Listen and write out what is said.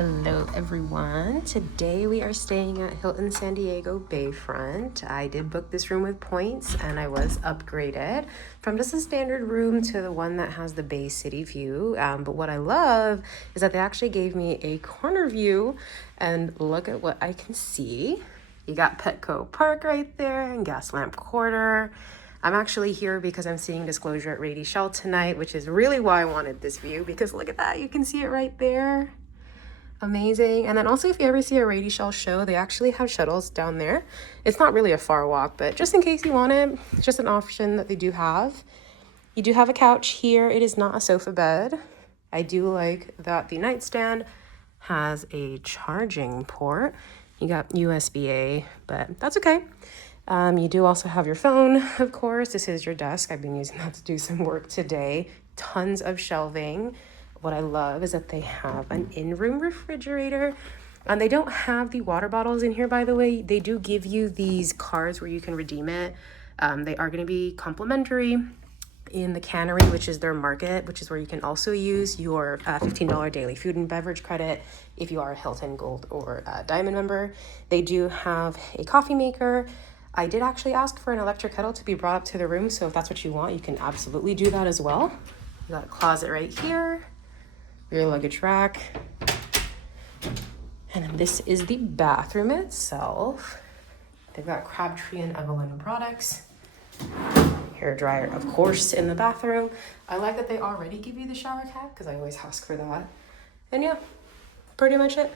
Hello everyone. Today we are staying at Hilton San Diego Bayfront. I did book this room with points and I was upgraded from just a standard room to the one that has the Bay City view. But what I love is that they actually gave me a corner view and look at what I can see. You got Petco Park right there and Gaslamp Quarter. I'm actually here because I'm seeing Disclosure at Rady Shell tonight, which is really why I wanted this view because look at that, you can see it right there. Amazing. And then also if you ever see a Rady Shell show, they actually have shuttles down there. It's not really a far walk, but just in case you want it, it's just an option that they do have. You do have a couch here. It is not a sofa bed. I do like that the nightstand has a charging port. You got USB-A, but that's okay. You do also have your phone, of course. This is your desk. I've been using that to do some work today. Tons of shelving. What I love is that they have an in-room refrigerator. And they don't have the water bottles in here, by the way. They do give you these cards where you can redeem it. They are going to be complimentary in the cannery, which is their market, which is where you can also use your $15 daily food and beverage credit if you are a Hilton Gold or Diamond member. They do have a coffee maker. I did actually ask for an electric kettle to be brought up to the room, so if that's what you want, you can absolutely do that as well. You got a closet right here, your luggage rack, and then this is the bathroom itself. They've got Crabtree and Evelyn products. Hair dryer, of course, in the bathroom. I like that they already give you the shower cap because I always ask for that. And yeah, pretty much it.